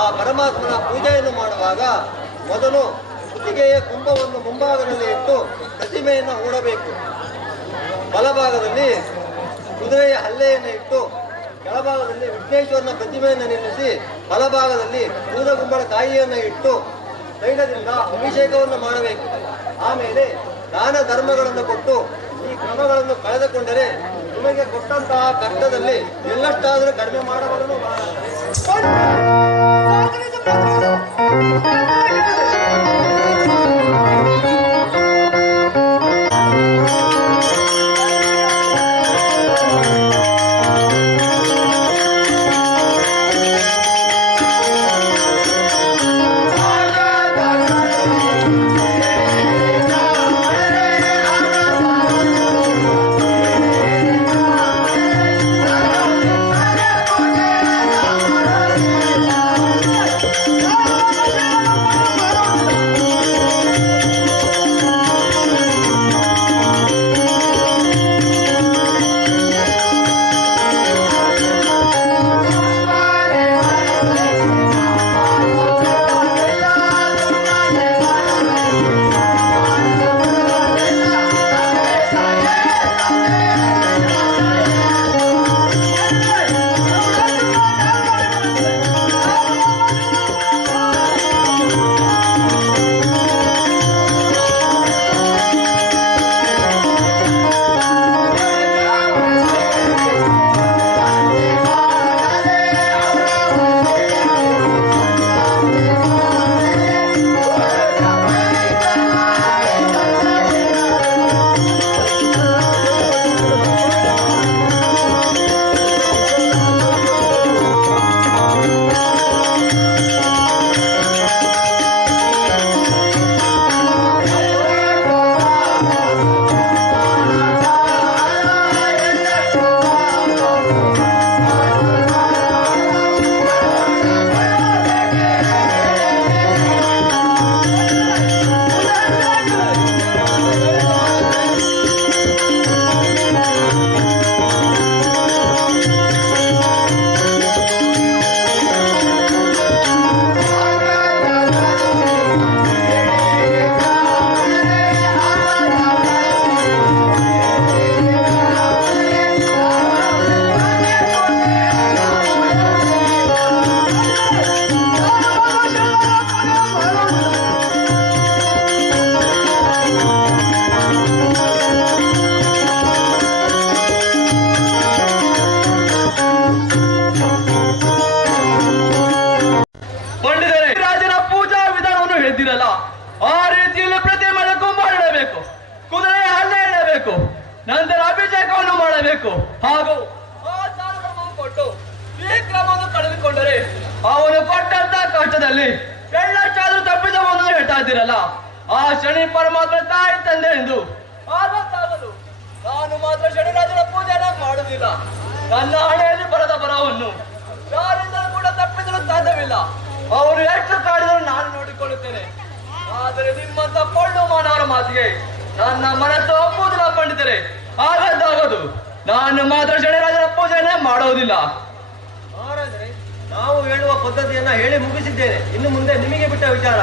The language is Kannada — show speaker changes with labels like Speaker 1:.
Speaker 1: ಆ ಪರಮಾತ್ಮನ ಪೂಜೆಯನ್ನು ಮಾಡುವಾಗ ಮೊದಲು ಕುತ್ತಿಗೆಯ ಕುಂಭವನ್ನು ಮುಂಭಾಗದಲ್ಲಿ ಇಟ್ಟು ಪ್ರತಿಮೆಯನ್ನು ಹೂಡಬೇಕು. ಬಲಭಾಗದಲ್ಲಿ ಕುದುರೆಯ ಹಲ್ಲೆಯನ್ನು ಇಟ್ಟು ಕೆಳಭಾಗದಲ್ಲಿ ವಿಘ್ನೇಶ್ವರನ ಪ್ರತಿಮೆಯನ್ನು ನಿಲ್ಲಿಸಿ ಬಲಭಾಗದಲ್ಲಿ ಕೂದಗುಂಬಳ ಕಾಯಿಯನ್ನು ಇಟ್ಟು ತೈಲದಿಂದ ಅಭಿಷೇಕವನ್ನು ಮಾಡಬೇಕು. ಆಮೇಲೆ ದಾನ ಧರ್ಮಗಳನ್ನು ಕೊಟ್ಟು ಈ ಕ್ರಮಗಳನ್ನು ಕಳೆದುಕೊಂಡರೆ ನಿಮಗೆ ಕೊಟ್ಟಂತಹ ಕಷ್ಟದಲ್ಲಿ ಎಲ್ಲಷ್ಟಾದರೂ ಕಡಿಮೆ ಮಾಡಬಲ್ಲನು
Speaker 2: ಪಂಡಿತರೆ ನಂತರ ಅಭಿಷೇಕವನ್ನು ಮಾಡಬೇಕು. ಹಾಗೂ ಕೊಟ್ಟು ಈ ಕ್ರಮವನ್ನು ಕಳೆದುಕೊಂಡರೆ ಅವನು ಕೊಟ್ಟಂತ ಕಷ್ಟದಲ್ಲಿ ಎಳ್ಳಷ್ಟಾದ್ರೂ ತಪ್ಪಿದವನು ಹೇಳ್ತಾ ಇದ್ದೀರಲ್ಲ. ಆ ಶನಿ ಪರಮಾತ್ಮ ತಾಯಿ ತಂದೆ ಎಂದು. ನಾನು ಮಾತ್ರ ಶನಿರಾಜನ ಪೂಜೆನ ಮಾಡುವುದಿಲ್ಲ. ನನ್ನ ಹಣೆಯಲ್ಲಿ ಬರದ ಬರವನ್ನು ಯಾರಿಂದಲೂ ಕೂಡ ತಪ್ಪಿದರೂ ಸಾಧ್ಯವಿಲ್ಲ. ಅವರು ಎಷ್ಟು ಕಾಡಿದರೂ ನಾನು ನೋಡಿಕೊಳ್ಳುತ್ತೇನೆ. ಆದರೆ ನಿಮ್ಮಂತ ಕೊಳ್ಳು ಮಾನವರ ಮಾತಿಗೆ ನನ್ನ ಮನಸ್ಸು ಒಪ್ಪುವುದಿಲ್ಲ ಪಂಡಿತರೆ. ಆಗದ್ದಾಗದು ನಾನು ಮಾತ್ರ ಶನಿರಾಜನ ಪೂಜೆಯನ್ನೇ ಮಾಡೋದಿಲ್ಲ.
Speaker 1: ನಾವು ಹೇಳುವ ಪದ್ಧತಿಯನ್ನ ಹೇಳಿ ಮುಗಿಸಿದ್ದೇನೆ. ಇನ್ನು ಮುಂದೆ ನಿಮಗೆ ಬಿಟ್ಟ ವಿಚಾರ.